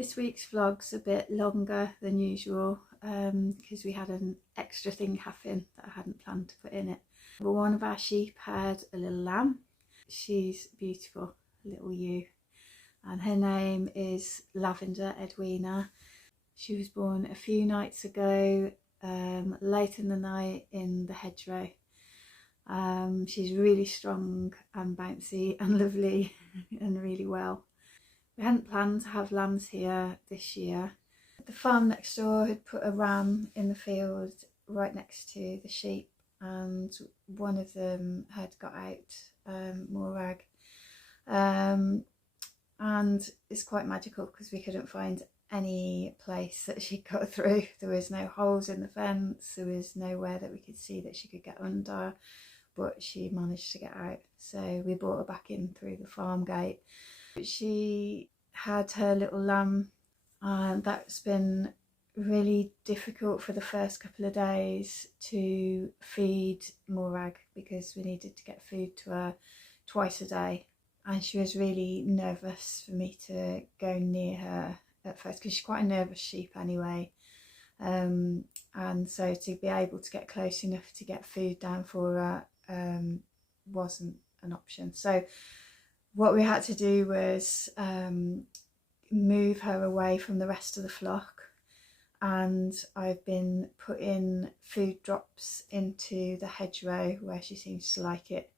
This week's vlog's a bit longer than usual because we had an extra thing happen that I hadn't planned to put in it. But one of our sheep had a little lamb. She's beautiful, little ewe, and her name is Lavender Edwina. She was born a few nights ago, late in the night in the hedgerow. She's really strong and bouncy and lovely and really well. We hadn't planned to have lambs here this year. The farm next door had put a ram in the field right next to the sheep, and one of them had got out more rag. And it's quite magical because we couldn't find any place that she got through. There was no holes in the fence, there was nowhere that we could see that she could get under, but she managed to get out. So we brought her back in through the farm gate. She had her little lamb, and that's been really difficult for the first couple of days to feed Morag because we needed to get food to her twice a day, and she was really nervous for me to go near her at first because she's quite a nervous sheep anyway, and so to be able to get close enough to get food down for her wasn't an option. So what we had to do was move her away from the rest of the flock, and I've been putting food drops into the hedgerow where she seems to like it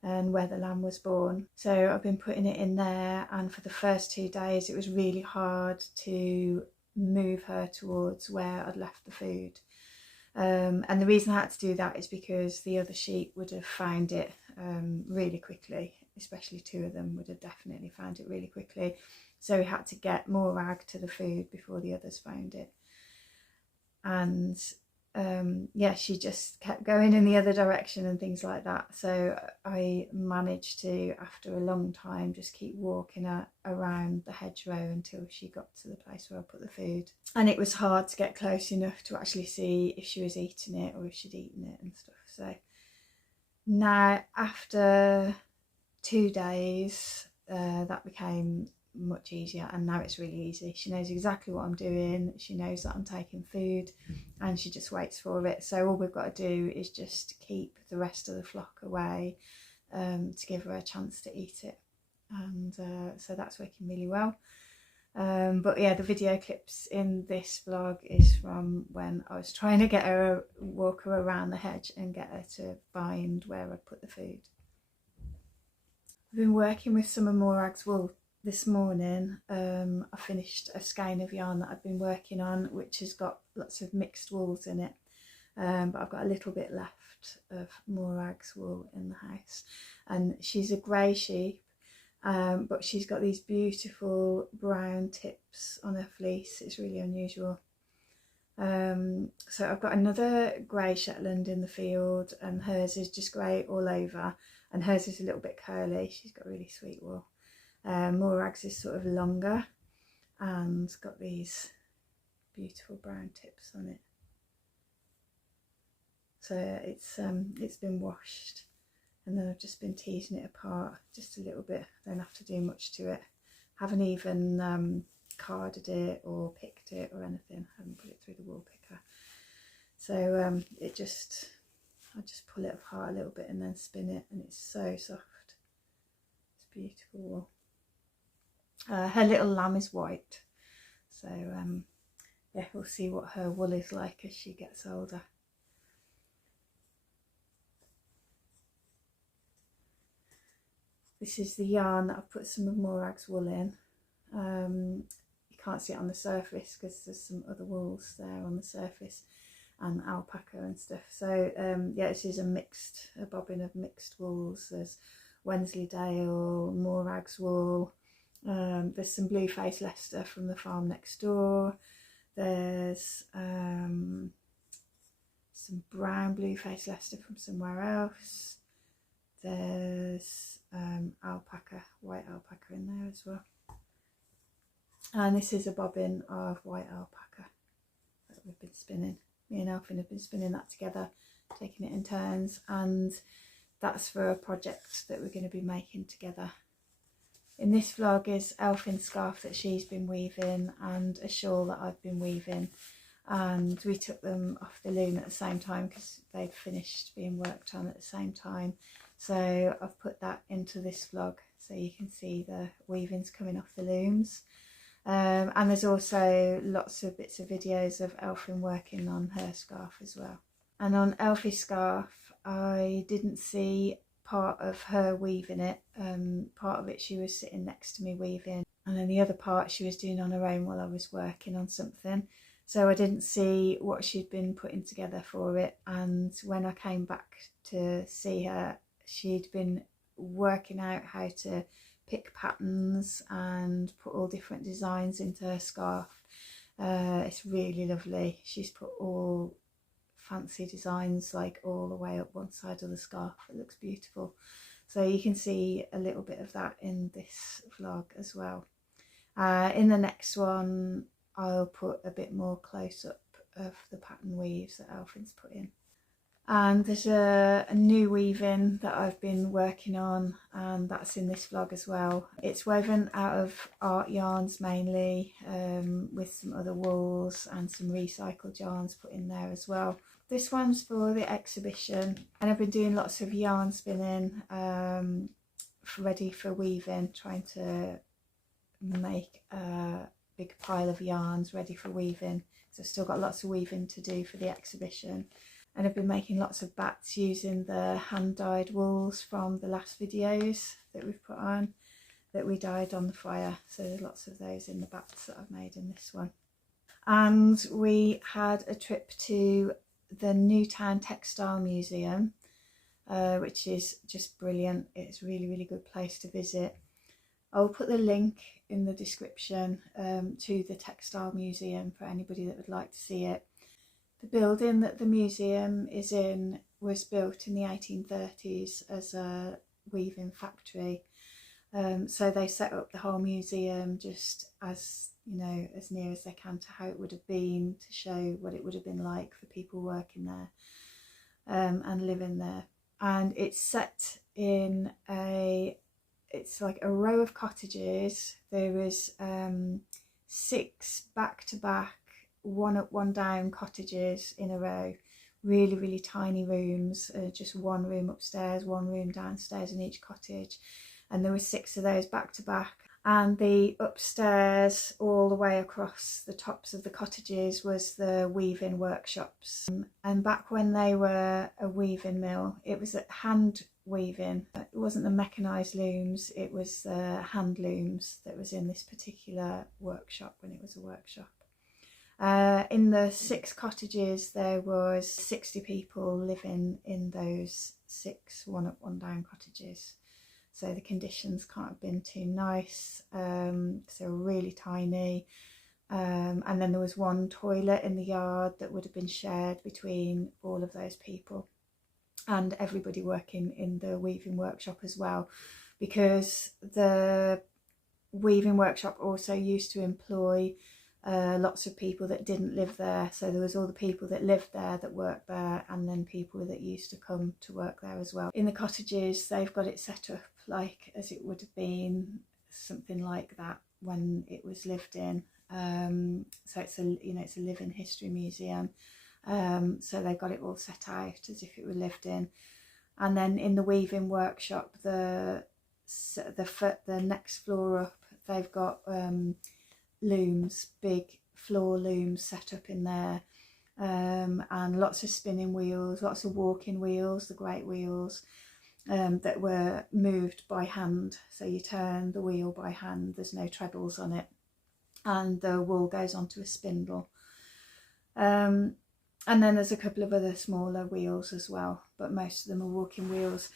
and where the lamb was born. So I've been putting it in there, and for the first 2 days it was really hard to move her towards where I'd left the food. And the reason I had to do that is because the other sheep would have found it really quickly, especially 2 of them would have definitely found it really quickly. So we had to get more rag to the food before the others found it. And yeah, she just kept going in the other direction and things like that. So I managed to, after a long time, just keep walking her around the hedgerow until she got to the place where I put the food. And it was hard to get close enough to actually see if she was eating it or if she'd eaten it and stuff. So now, after 2 days, that became much easier, and now it's really easy. She knows exactly what I'm doing, she knows that I'm taking food, and she just waits for it. So all we've got to do is just keep the rest of the flock away to give her a chance to eat it, and so that's working really well. But yeah, the video clips in this vlog is from when I was trying to get her, walk her around the hedge and get her to find where I put the food. I've been working with some of Morag's wool this morning. I finished a skein of yarn that I've been working on, which has got lots of mixed wools in it, but I've got a little bit left of Morag's wool in the house. And she's a grey sheep, but she's got these beautiful brown tips on her fleece. It's really unusual. So I've got another grey Shetland in the field, and hers is just grey all over, and hers is a little bit curly. She's got really sweet wool. Morag's is sort of longer and got these beautiful brown tips on it. So it's been washed, and then I've just been teasing it apart just a little bit. Don't have to do much to it. Haven't even carded it or picked it or anything. Haven't put it through the wool picker. So I just pull it apart a little bit and then spin it, and it's so soft. It's beautiful wool. Her little lamb is white, so yeah, we'll see what her wool is like as she gets older. This is the yarn that I've put some of Morag's wool in. You can't see it on the surface because there's some other wools there on the surface, and alpaca and stuff. So yeah, this is a bobbin of mixed wools. There's Wensleydale, Morag's wool. There's some blue face Leicester from the farm next door. There's some brown blue face Leicester from somewhere else. There's alpaca, white alpaca in there as well. And this is a bobbin of white alpaca that we've been spinning. Me and Elfie have been spinning that together, taking it in turns, and that's for a project that we're going to be making together. In this vlog is Elfie's scarf that she's been weaving and a shawl that I've been weaving, and we took them off the loom at the same time because they'd finished being worked on at the same time. So I've put that into this vlog so you can see the weavings coming off the looms. And there's also lots of bits of videos of Elfie working on her scarf as well. And on Elfie's scarf I didn't see part of her weaving it. Part of it she was sitting next to me weaving, and then the other part she was doing on her own while I was working on something. So I didn't see what she'd been putting together for it, and when I came back to see her, she'd been working out how to pick patterns and put all different designs into her scarf. It's really lovely. She's put all fancy designs like all the way up one side of the scarf. It looks beautiful. So you can see a little bit of that in this vlog as well. In the next one I'll put a bit more close up of the pattern weaves that Elfie's put in. And there's a new weaving that I've been working on, and that's in this vlog as well. It's woven out of art yarns mainly, with some other wools and some recycled yarns put in there as well. This one's for the exhibition, and I've been doing lots of yarn spinning, ready for weaving, trying to make a big pile of yarns ready for weaving. So I've still got lots of weaving to do for the exhibition. And I've been making lots of bats using the hand dyed wools from the last videos that we've put on, that we dyed on the fire. So there's lots of those in the bats that I've made in this one. And we had a trip to the Newtown Textile Museum, which is just brilliant. It's a really, really good place to visit. I'll put the link in the description to the Textile Museum for anybody that would like to see it. The building that the museum is in was built in the 1830s as a weaving factory. So they set up the whole museum just as, you know, as near as they can to how it would have been, to show what it would have been like for people working there and living there. And it's set in it's like a row of cottages. There is 6 back-to-back, one up one down cottages in a row, really tiny rooms, just one room upstairs, one room downstairs in each cottage, and there were 6 of those back to back. And the upstairs all the way across the tops of the cottages was the weaving workshops. And back when they were a weaving mill, it was at hand weaving. It wasn't the mechanised looms, it was the hand looms that was in this particular workshop when it was a workshop. In the 6 cottages there was 60 people living in those 6 one up one down cottages, so the conditions can't have been too nice. So really tiny, and then there was one toilet in the yard that would have been shared between all of those people and everybody working in the weaving workshop as well, because the weaving workshop also used to employ lots of people that didn't live there. So there was all the people that lived there, that worked there, and then people that used to come to work there as well. In the cottages they've got it set up like as it would have been, something like that when it was lived in. So it's a, you know, it's a living history museum. So they've got it all set out as if it were lived in. And then in the weaving workshop, the next floor up, they've got looms, big floor looms set up in there, and lots of spinning wheels, lots of walking wheels, the great wheels, that were moved by hand. So you turn the wheel by hand, there's no treadles on it, and the wool goes onto a spindle. And then there's a couple of other smaller wheels as well, but most of them are walking wheels.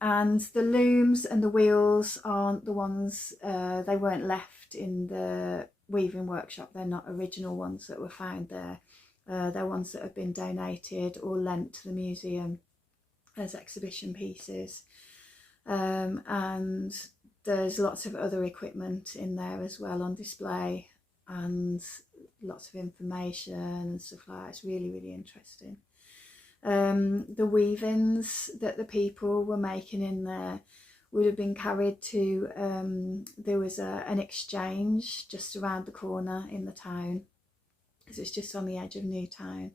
And the looms and the wheels aren't the ones, they weren't left in the weaving workshop. They're not original ones that were found there. They're ones that have been donated or lent to the museum as exhibition pieces. And there's lots of other equipment in there as well on display, and lots of information and stuff like that. It's really interesting. The weavings that the people were making in there would have been carried to, there was an exchange just around the corner in the town, because it's just on the edge of Newtown.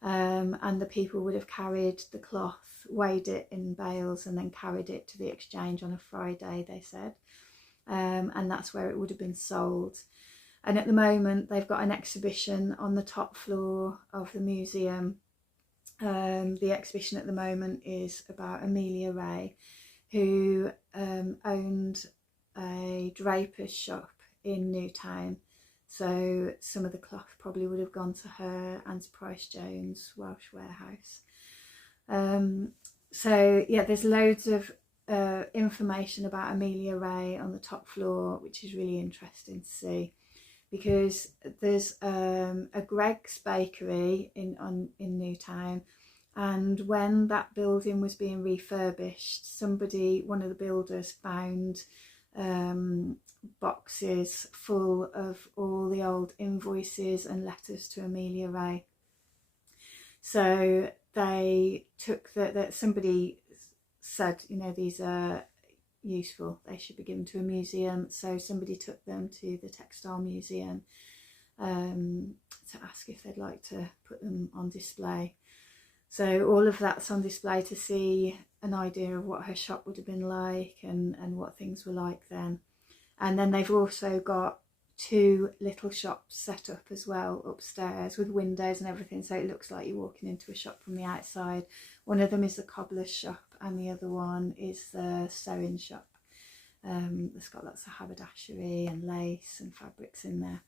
And the people would have carried the cloth, weighed it in bales, and then carried it to the exchange on a Friday, they said. And that's where it would have been sold. And at the moment they've got an exhibition on the top floor of the museum. The exhibition at the moment is about Amelia Ray, who owned a draper's shop in Newtown. So some of the cloth probably would have gone to her and to Price Jones Welsh warehouse. So yeah, there's loads of information about Amelia Ray on the top floor, which is really interesting to see, because there's a Greg's bakery in Newtown, and when that building was being refurbished, one of the builders found boxes full of all the old invoices and letters to Amelia Ray. So they took that somebody said, you know, these are useful, they should be given to a museum. So somebody took them to the Textile Museum to ask if they'd like to put them on display. So all of that's on display to see an idea of what her shop would have been like and what things were like then. And then they've also got 2 little shops set up as well upstairs with windows and everything, so it looks like you're walking into a shop from the outside. One of them is the cobbler's shop and the other one is the sewing shop. It's got lots of haberdashery and lace and fabrics in there.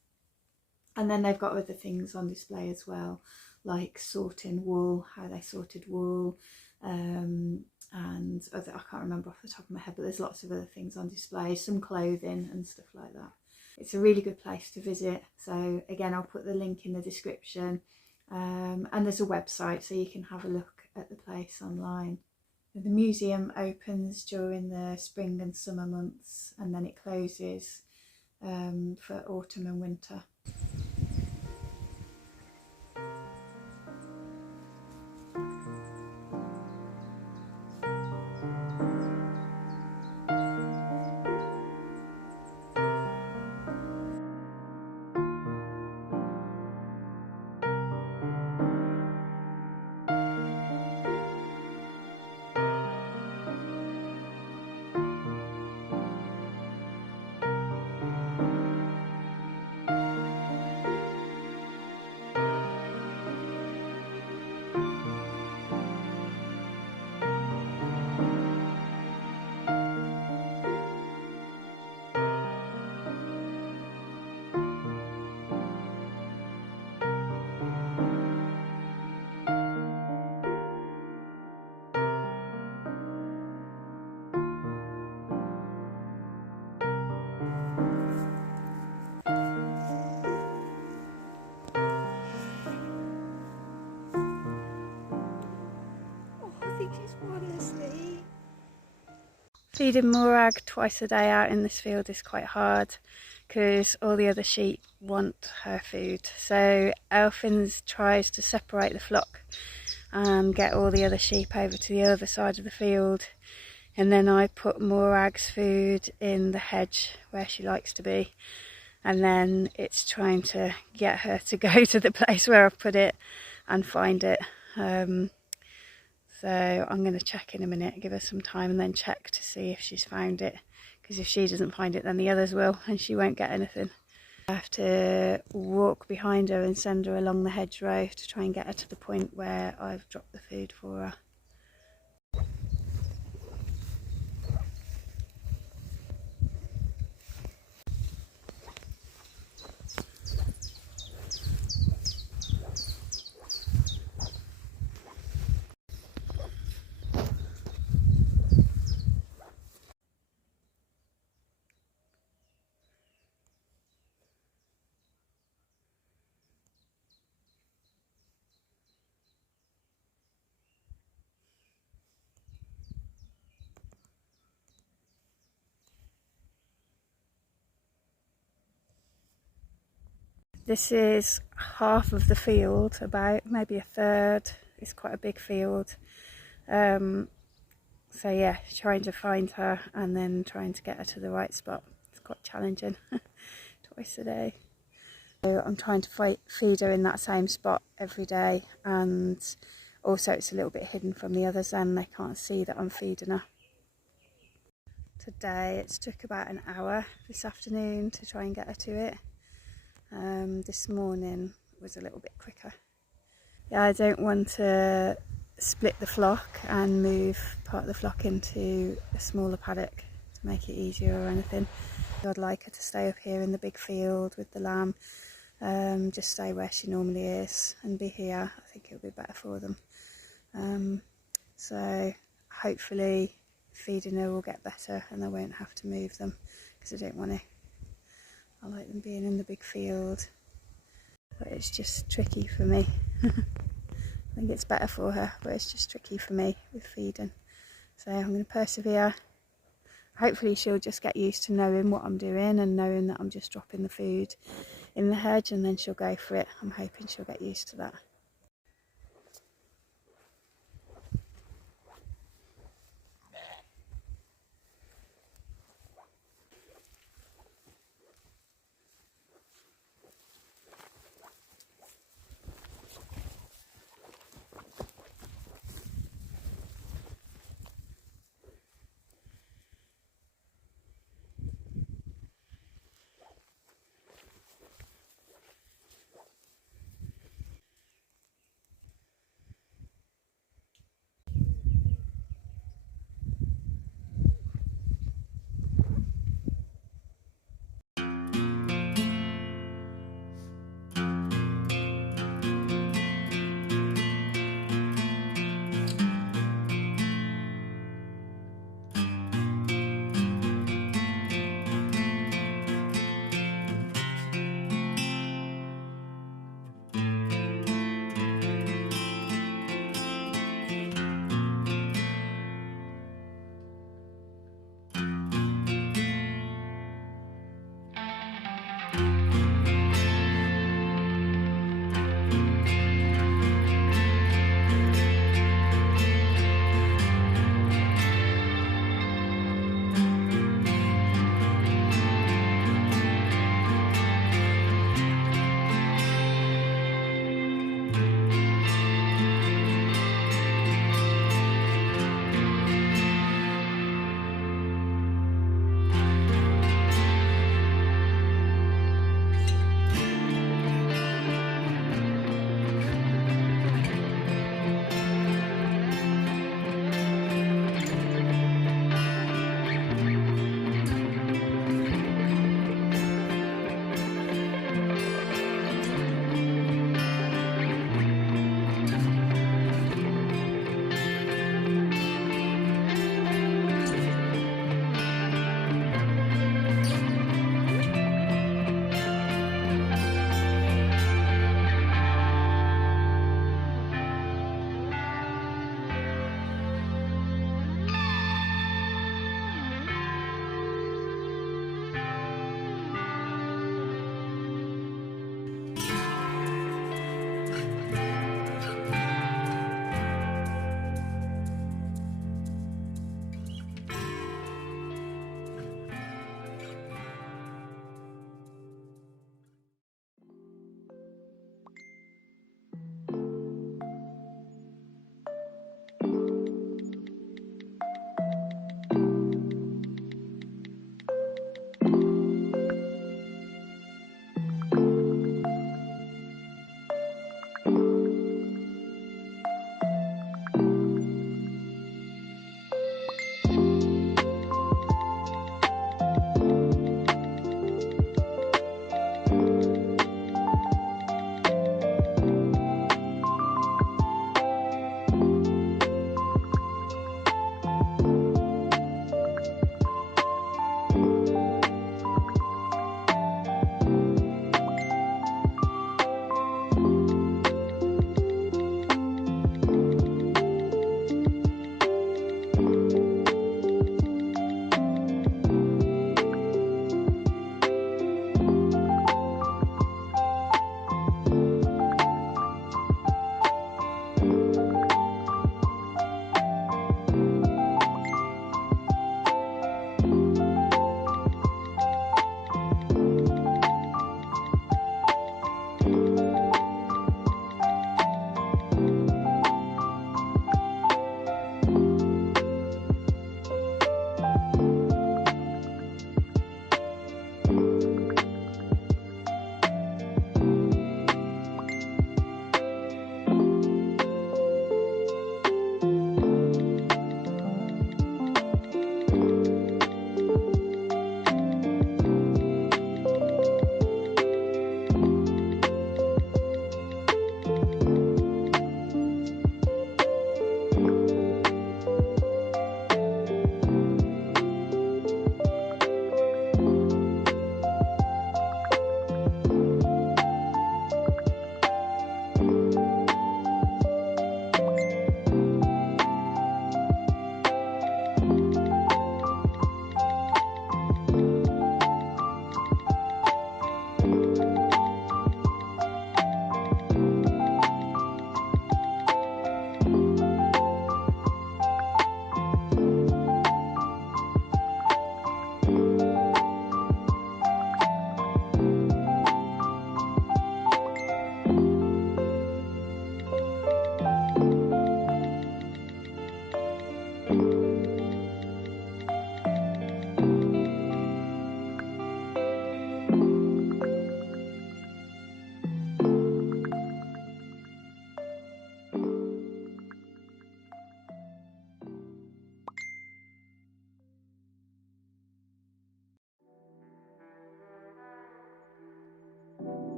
And then they've got other things on display as well, like sorting wool, how they sorted wool, and other, I can't remember off the top of my head, but there's lots of other things on display, some clothing and stuff like that. It's a really good place to visit. So again, I'll put the link in the description, and there's a website so you can have a look at the place online. The museum opens during the spring and summer months, and then it closes for autumn and winter. Feeding Morag twice a day out in this field is quite hard because all the other sheep want her food. So Elfie tries to separate the flock and get all the other sheep over to the other side of the field, and then I put Morag's food in the hedge where she likes to be, and then it's trying to get her to go to the place where I've put it and find it. So I'm going to check in a minute, give her some time and then check to see if she's found it, because if she doesn't find it then the others will and she won't get anything. I have to walk behind her and send her along the hedgerow to try and get her to the point where I've dropped the food for her. This is half of the field, about maybe a third. It's quite a big field. So yeah, trying to find her and then trying to get her to the right spot. It's quite challenging. Twice a day. So I'm trying to feed her in that same spot every day, and also it's a little bit hidden from the others and they can't see that I'm feeding her. Today it's took about an hour this afternoon to try and get her to it. This morning was a little bit quicker. Yeah, I don't want to split the flock and move part of the flock into a smaller paddock to make it easier or anything. I'd like her to stay up here in the big field with the lamb, just stay where she normally is and be here. I think it'll be better for them. So hopefully feeding her will get better and I won't have to move them, because I don't want to. I like them being in the big field, but it's just tricky for me. I think it's better for her, but it's just tricky for me with feeding. So I'm going to persevere. Hopefully she'll just get used to knowing what I'm doing and knowing that I'm just dropping the food in the hedge, and then she'll go for it. I'm hoping she'll get used to that.